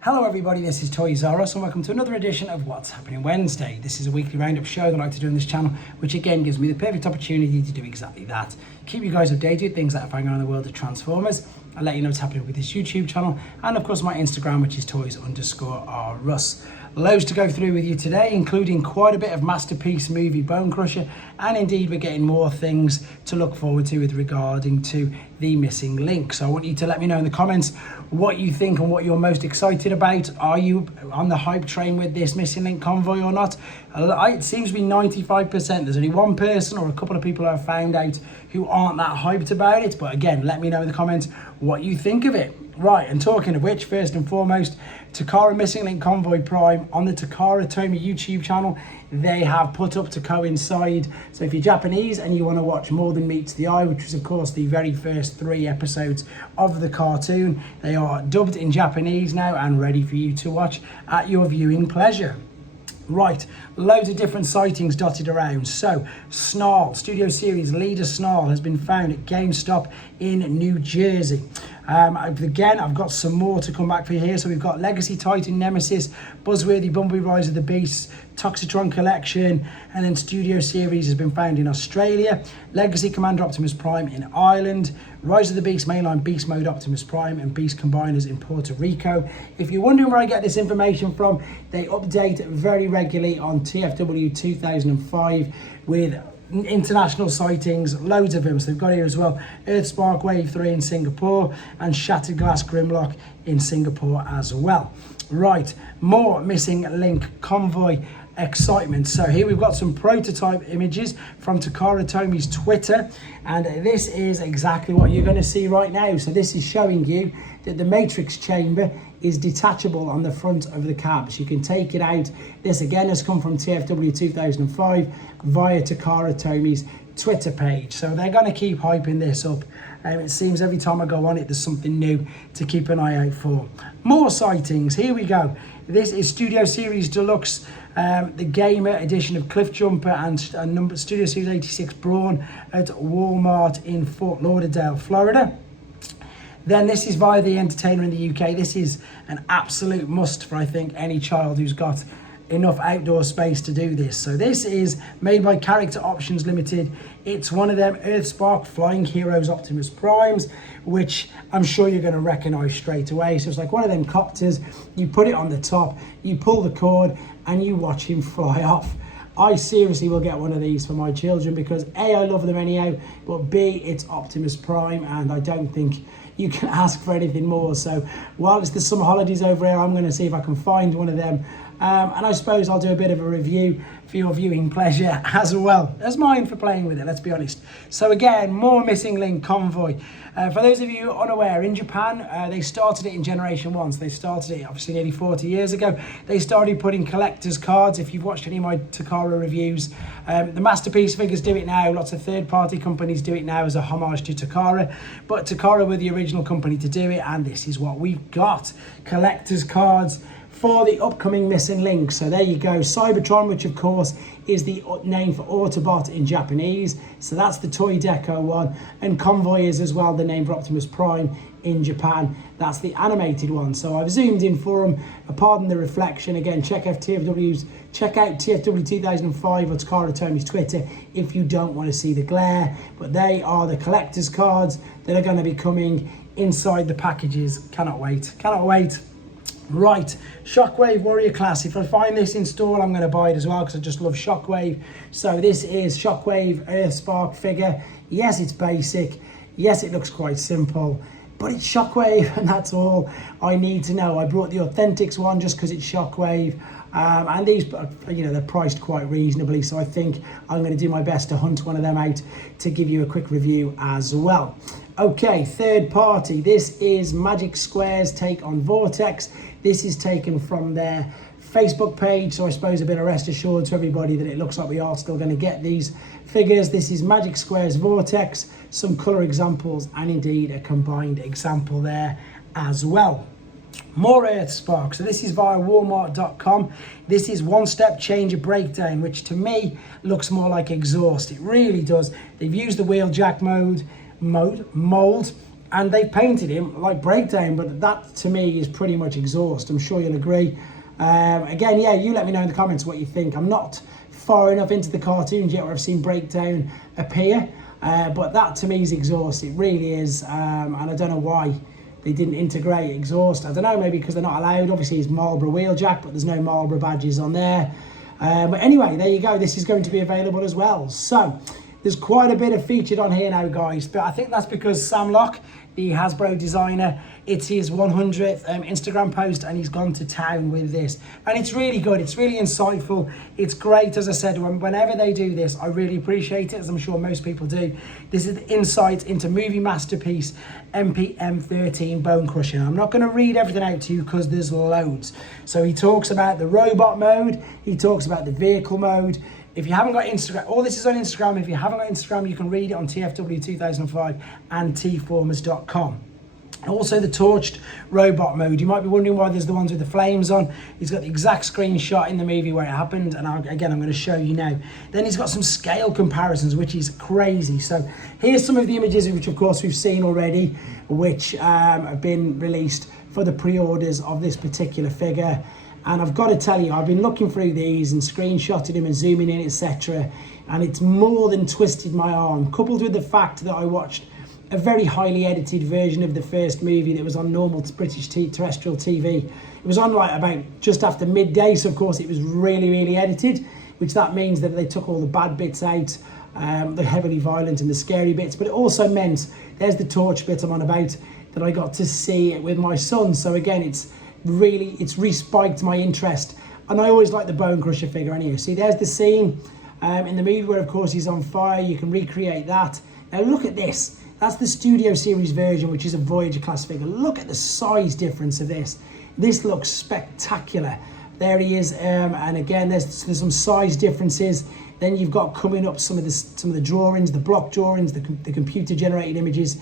Hello everybody, this is Toys R Us and welcome to another edition of What's Happening Wednesday. This is a weekly roundup show that I like to do on this channel, which again gives me the perfect opportunity to do exactly that. Keep you guys updated with things that are going on in the world of Transformers. I'll let you know what's happening with this YouTube channel and of course my Instagram, which is toys_r_us. Loads to go through with you today, including quite a bit of masterpiece movie Bonecrusher, and indeed we're getting more things to look forward to with regarding to the missing link. So I want you to let me know in the comments what you think and what you're most excited about. Are you on the hype train with this missing link convoy or not? It seems to be 95%. There's only one person or a couple of people I've found out who aren't that hyped about it. But again, let me know in the comments what you think of it. Right, and talking of which, first and foremost, Takara Missing Link Convoy Prime on the Takara Tomy YouTube channel. They have put up to coincide. So if you're Japanese and you want to watch More Than Meets the Eye, which was of course the very first 3 episodes of the cartoon, they are dubbed in Japanese now and ready for you to watch at your viewing pleasure. Right, loads of different sightings dotted around. So, Snarl, Studio Series leader Snarl has been found at GameStop in New Jersey. Again, I've got some more to come back for here. So we've got Legacy Titan Nemesis, Buzzworthy Bumblebee Rise of the Beasts, Toxitron Collection, and then Studio Series has been found in Australia. Legacy Commander Optimus Prime in Ireland, Rise of the Beast Mainline Beast Mode Optimus Prime and Beast Combiners in Puerto Rico. If you're wondering where I get this information from, they update very regularly on TFW 2005 with international sightings, loads of them. So they've got here as well Earthspark Wave 3 in Singapore and Shattered Glass Grimlock in Singapore as well. Right, more missing link convoy excitement. So here we've got some prototype images from Takara Tomy's Twitter, and this is exactly what you're going to see right now. So this is showing you that the matrix chamber is detachable on the front of the cab, so you can take it out. This again has come from TFW 2005 via Takara Tomy's Twitter page, so they're going to keep hyping this up. It seems every time I go on it there's something new to keep an eye out for. More sightings, here we go. This is Studio Series Deluxe, the Gamer edition of Cliff Jumper and number Studio Series 86 Brawn at Walmart in Fort Lauderdale, Florida. Then this is via the Entertainer in the UK. This is an absolute must for, I think, any child who's got enough outdoor space to do this. So this is made by Character Options Limited. It's one of them Earthspark Flying Heroes Optimus Primes, which I'm sure you're going to recognize straight away. So it's like one of them copters. You put it on the top, you pull the cord, and you watch him fly off. I seriously will get one of these for my children because A, I love them anyhow, but B, it's Optimus Prime, and I don't think you can ask for anything more. So while it's the summer holidays over here, I'm going to see if I can find one of them. And I suppose I'll do a bit of a review for your viewing pleasure as well as mine for playing with it, let's be honest. So again, more missing link convoy. For those of you unaware, in Japan, they started it in Generation 1. So they started it obviously nearly 40 years ago. They started putting collector's cards. If you've watched any of my Takara reviews, the Masterpiece figures do it now. Lots of third-party companies do it now as a homage to Takara. But Takara were the original company to do it, and this is what we've got. Collector's cards for the upcoming missing link. So there you go, Cybertron, which of course is the name for Autobot in Japanese. So that's the Toy Deco one, and Convoy is as well the name for Optimus Prime in Japan. That's the animated one. So I've zoomed in for them. Pardon the reflection. Again, check out TFW 2005 or Takara Tomy's Twitter if you don't want to see the glare. But they are the collector's cards that are going to be coming inside the packages. Cannot wait. Cannot wait. Right, Shockwave Warrior Class. If I find this in store, I'm going to buy it as well because I just love Shockwave. So this is Shockwave Earthspark figure. Yes, it's basic. Yes, it looks quite simple, but it's Shockwave, and that's all I need to know. I brought the Authentics one just because it's Shockwave. And these, you know, they're priced quite reasonably, so I think I'm going to do my best to hunt one of them out to give you a quick review as well. Okay, third party. This is Magic Square's take on Vortex. This is taken from their Facebook page, so I suppose a bit of rest assured to everybody that it looks like we are still going to get these figures. This is Magic Square's Vortex, some colour examples, and indeed a combined example there as well. More Earthspark. So this is via Walmart.com. This is One Step Changer Breakdown, which to me looks more like exhaust. It really does. They've used the wheeljack mold, and they painted him like Breakdown, but that to me is pretty much exhaust. I'm sure you'll agree. Again, yeah, you let me know in the comments what you think. I'm not far enough into the cartoons yet where I've seen Breakdown appear, but that to me is exhaust. It really is, and I don't know why they didn't integrate exhaust. I don't know, maybe because they're not allowed. Obviously it's Marlboro Wheeljack, but there's no Marlboro badges on there. But anyway, there you go. This is going to be available as well. So there's quite a bit of featured on here now, guys, but I think that's because Sam Locke, the Hasbro designer, it's his 100th Instagram post, and he's gone to town with this. And it's really good. It's really insightful. It's great. As I said, whenever they do this, I really appreciate it, as I'm sure most people do. This is the insight into movie masterpiece MPM13 Bonecrusher. I'm not going to read everything out to you because there's loads. So he talks about the robot mode. He talks about the vehicle mode. If you haven't got Instagram, all this is on Instagram. If you haven't got Instagram, you can read it on TFW 2005 and tformers.com. Also the torched robot mode. You might be wondering why there's the ones with the flames on. He's got the exact screenshot in the movie where it happened, and again, I'm going to show you now. Then he's got some scale comparisons, which is crazy. So here's some of the images, which of course we've seen already, which have been released for the pre-orders of this particular figure. And I've got to tell you, I've been looking through these and screenshotting him and zooming in, etc. And it's more than twisted my arm, coupled with the fact that I watched a very highly edited version of the first movie that was on normal British terrestrial TV. It was on like about just after midday, so of course it was really, really edited, which that means that they took all the bad bits out, the heavily violent and the scary bits, but it also meant, there's the torch bit I'm on about, that I got to see it with my son. So again, it's re-spiked my interest, and I always like the Bonecrusher figure anyway. See, there's the scene in the movie where of course he's on fire. You can recreate that. Now look at this. That's the Studio Series version, which is a Voyager class figure. Look at the size difference of this. This looks spectacular. There he is, and again, there's some size differences. Then you've got coming up some of the drawings, the block drawings, the computer generated images.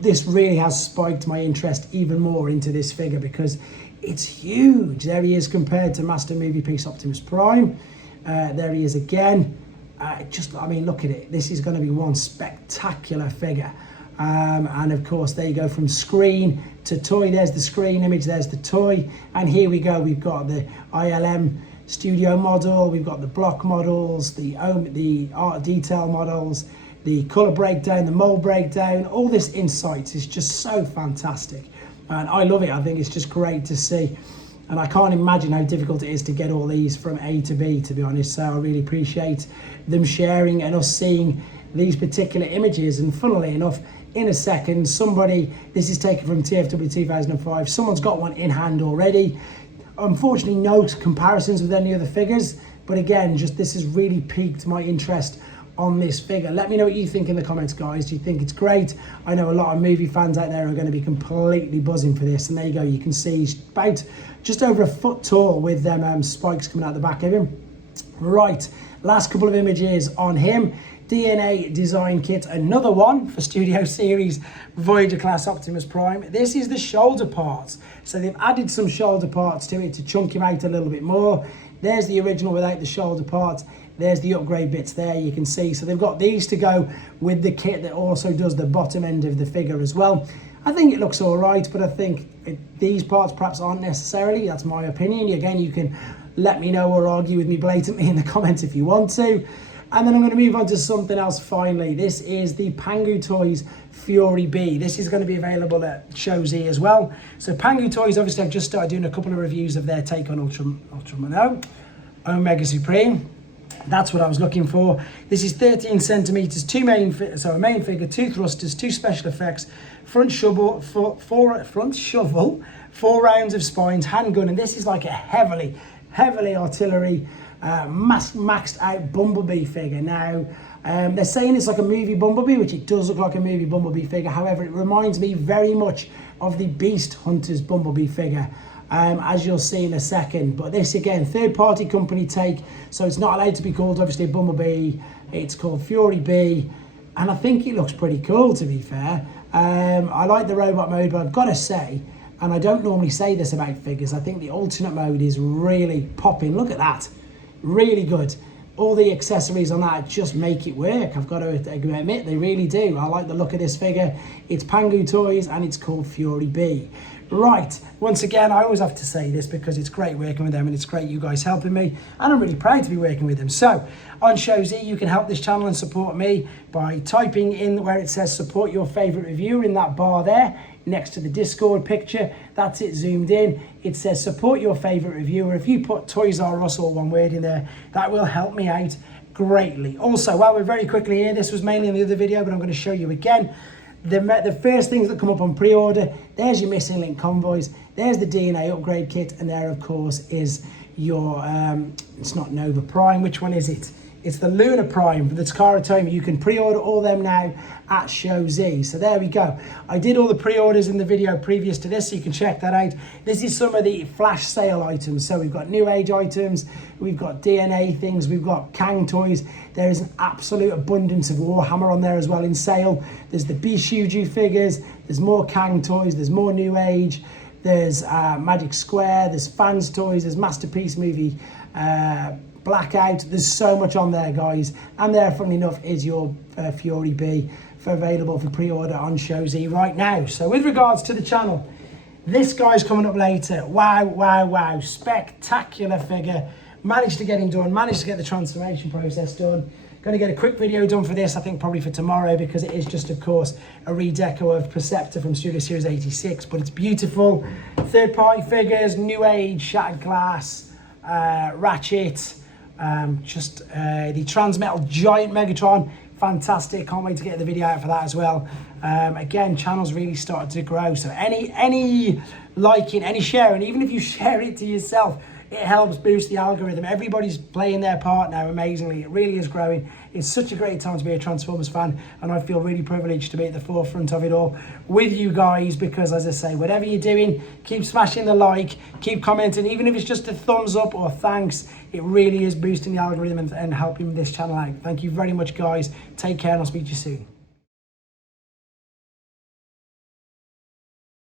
This really has spiked my interest even more into this figure because it's huge. There he is compared to Master Movie Piece Optimus Prime. There he is again. I mean, look at it. This is going to be one spectacular figure. And of course, there you go, from screen to toy. There's the screen image, there's the toy. And here we go. We've got the ILM studio model. We've got the block models, the art detail models, the color breakdown, the mold breakdown. All this insight is just so fantastic. And I love it. I think it's just great to see. And I can't imagine how difficult it is to get all these from A to B, to be honest. So I really appreciate them sharing and us seeing these particular images. And funnily enough, in a second, this is taken from TFW 2005, someone's got one in hand already. Unfortunately, no comparisons with any other figures. But again, this has really piqued my interest on this figure. Let me know what you think in the comments, guys. Do you think it's great? I know a lot of movie fans out there are going to be completely buzzing for this. And there you go, you can see he's about just over a foot tall with them spikes coming out the back of him. Right, last couple of images on him. DNA design kit, another one for Studio Series Voyager class Optimus Prime. This is the shoulder parts. So they've added some shoulder parts to it to chunk him out a little bit more. There's the original without the shoulder parts. There's the upgrade bits there, you can see. So they've got these to go with the kit that also does the bottom end of the figure as well. I think it looks all right, but I think these parts perhaps aren't necessarily. That's my opinion. Again, you can let me know or argue with me blatantly in the comments if you want to. And then I'm going to move on to something else finally. This is the Pangu Toys Fury B. This is going to be available at Shows E as well. So Pangu Toys, obviously I've just started doing a couple of reviews of their take on Ultraman Omega Supreme. That's what I was looking for. This is 13 centimeters, a main figure, 2 thrusters, 2 special effects, front shovel, 4 rounds of spines, handgun, and this is like a heavily artillery, maxed out Bumblebee figure. Now, they're saying it's like a movie Bumblebee, which it does look like a movie Bumblebee figure. However, it reminds me very much of the Beast Hunters Bumblebee figure. As you'll see in a second. But this, again, third-party company take, so it's not allowed to be called, obviously, Bumblebee. It's called Fury B, and I think it looks pretty cool, to be fair. I like the robot mode, but I've got to say, and I don't normally say this about figures, I think the alternate mode is really popping. Look at that. Really good. all the accessories on that just make it work. I've got to admit, they really do. I like the look of this figure. It's Pangu Toys and it's called Fury B. Right, once again, I always have to say this because it's great working with them and it's great you guys helping me, and I'm really proud to be working with them. So on Show Z, you can help this channel and support me by typing in where it says support your favorite reviewer in that bar there next to the Discord picture. That's it zoomed in. It says support your favorite reviewer. If you put Toys R Us, all one word, in there, that will help me out greatly. Also, while we're very quickly here, this was mainly in the other video, but I'm going to show you again. The first things that come up on pre-order, there's your missing link convoys, there's the DNA upgrade kit, and there of course is your, it's not Nova Prime, which one is it? It's the Lunar Prime for the Takara Tomy. You can pre-order all them now at Show Z. So there we go. I did all the pre-orders in the video previous to this, so you can check that out. This is some of the flash sale items. So we've got New Age items, we've got DNA things, we've got Kang toys. There is an absolute abundance of Warhammer on there as well in sale. There's the Bishuju figures, there's more Kang toys, there's more New Age, there's Magic Square, there's Fans toys, there's Masterpiece movie, Blackout. There's so much on there, guys, and there, funnily enough, is your Fury B available for pre-order on Show Z right now. So with regards to the channel, this guy's coming up later. Wow, wow, wow, spectacular figure. Managed to get him done, managed to get the transformation process done. Going to get a quick video done for this, I think probably for tomorrow, because it is just, of course, a redeco of Perceptor from Studio Series 86, but it's beautiful. Third-party figures, New Age, Shattered Glass, Ratchet, the Transmetal Giant Megatron, fantastic. Can't wait to get the video out for that as well. Again, channel's really started to grow, so any liking, any sharing, even if you share it to yourself, it helps boost the algorithm. Everybody's playing their part now amazingly. It really is growing. It's such a great time to be a Transformers fan, and I feel really privileged to be at the forefront of it all with you guys, because as I say, whatever you're doing, keep smashing the like, keep commenting, even if it's just a thumbs up or thanks. It really is boosting the algorithm and helping this channel out. Thank you very much, guys. Take care, and I'll speak to you soon.